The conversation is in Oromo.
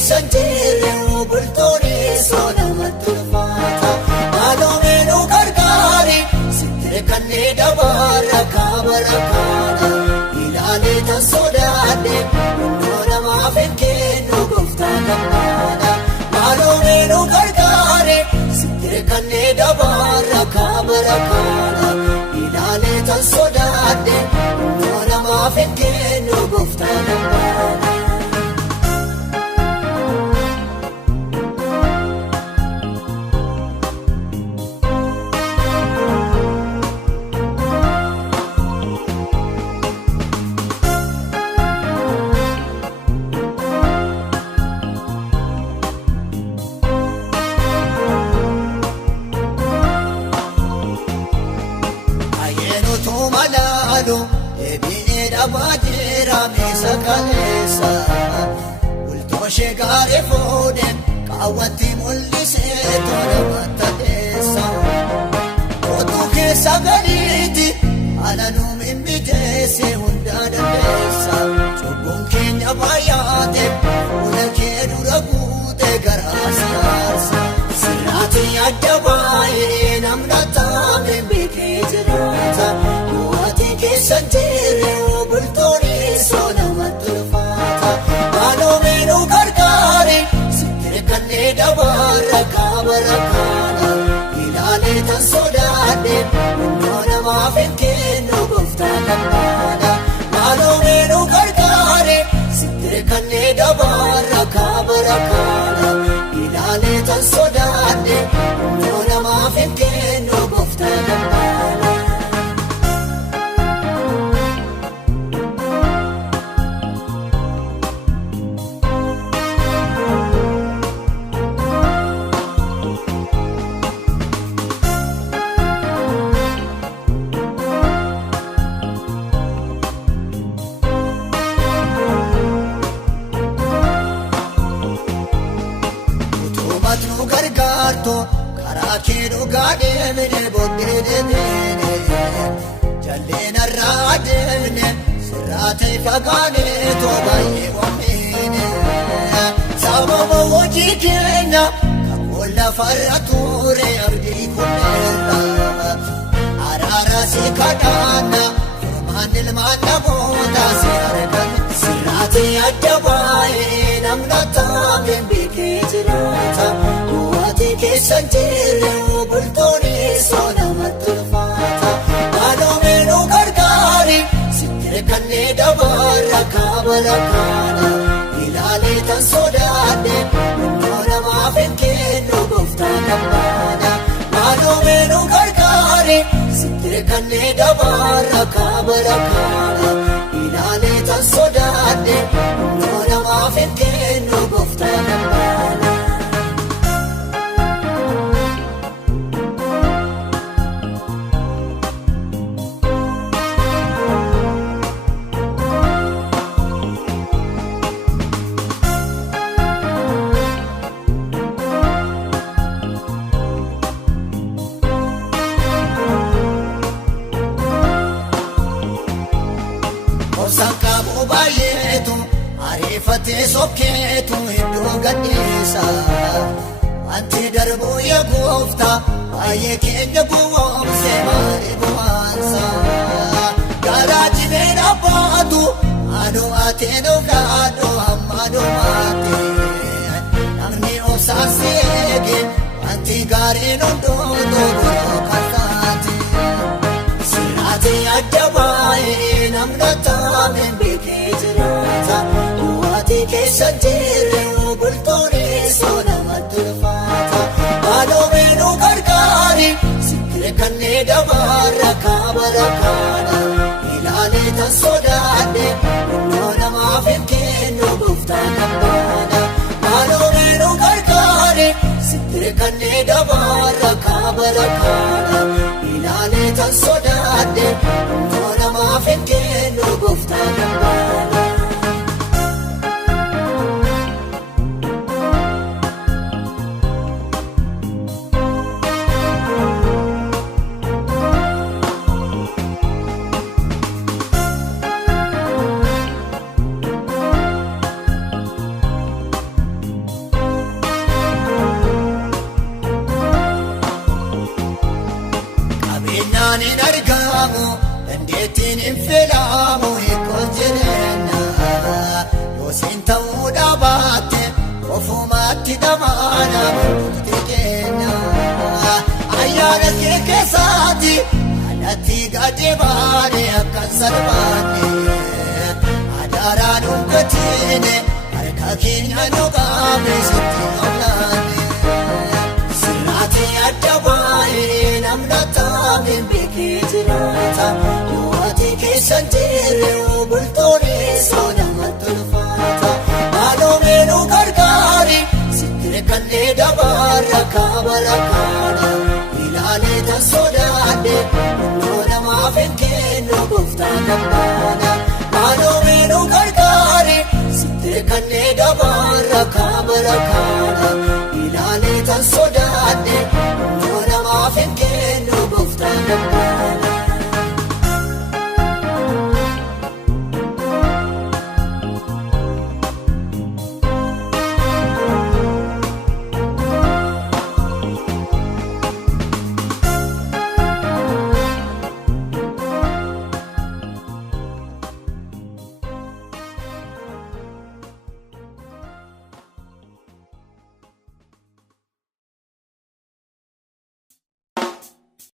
keessan jirre bultoonni soonamatti ulfaata. Maaloo meenuu gargaari sittire kannee dabarra kaabara kaana. Ilaalee tan sodaadhe hundoo namaaf hin kennu gooftaa gammaadha. Maaloo meenuu gargaari sittire kannee dabarra kaabara kaana. Ilaalee tan sodaadhe hundoo namaaf hin kennu gooftaa gammaadha. Meesa kaleessa bultooshee gaarii fuudheen kaawwatti mul'isee tola mattadeessa. Kootuu keessa galiiti ala nuu mimmijeesse hundaa dandeessa. Cubbuun keenya baay'ate fuula kee dura guute garaa si aarsa. Sirraati adda baay'ee namna taa'ame beekee jiraata. Du'aatii keessa jirre bultoonni soonamatti ulfaata. Maaloo meenuu gargaari sittire kannee dabarra kaabara kaana. Ilaalee tan sodaadhe hundoo namaaf hin kennu gooftaa gammaadha. Maaloo meenuu gargaari sittire kannee dabarra kaabara kaana. Ilaalee tan sodaadhe hundoo namaaf hin kennu gooftaa gammaadha. Karaa kee dhugaa deemnee booddee deemnee jalleen irraa adeemnee sirraa ta'e fagaanee toobaay'ee waamnee. Sababa hojii keenya kan wal lafarra ture abdii kunneerra. Araara si kadhanna furmaan ilmaan namoota si argan. Sirraa ta'e adda baay'ee namna taa'een beekee jiraata. Keessan jirre bultoonni soonamatti ulfaata. Maaloo meenuu gargaari sittire kannee dabarra kaabara kaana. Ilaalee tan sodaadhe hundoo namaaf hin kennu gooftaa gammaadha. Maaloo meenuu gargaari sittire kannee dabarra kaabara kaana. Ilaalee tan sodaadhe hundoo namaaf hin kennu gooftaa gammaadha. Sankaabu baay'eetu ariifatee sokkeetu iddoo gadhiisa. Wanti darbuu yaa gooftaa baay'ee keenya gowwoomsee maali bu'aansa. Garaa jibeen abbaatu aduu atee dhugaadhoo amma dhumaate. Namni obsaasii eege wanti gaariin hunduu godhoo kakkaate. Sirraati adda baay'ee namna taa'een beekee jiraata. Du'aatii keessa jirre bultoonni soonamatti ulfaata. Maaloo meenuu gargaari sittire kannee dabarra kaabara kaana. Ilaalee tan sodaadhe hundoo namaaf hin kennu gooftaa gammaadha. Maaloo meenuu gargaari sittire kannee dabarra kaabara kaana. Ilaalee tan sodaadhe hundoo namaaf hin kennu gooftaa gammaadha. ayyaana bultii keenya ayyaana kee keessaatti alatti gadi baane akkan salphaanne adaaraan uggatine harka keenya nu qabe sitti amlaanne sirnaati adda baay'ee namna taa'een beekee jiraata yoo ati keessan jirre bultoonni soodamatti ulfaata maaloo meenuu gargaari sittire kallee dabarra kaabala kaana ilaalee tan sodaadhe humnoo namaaf hin kennu gooftaa gammaadha.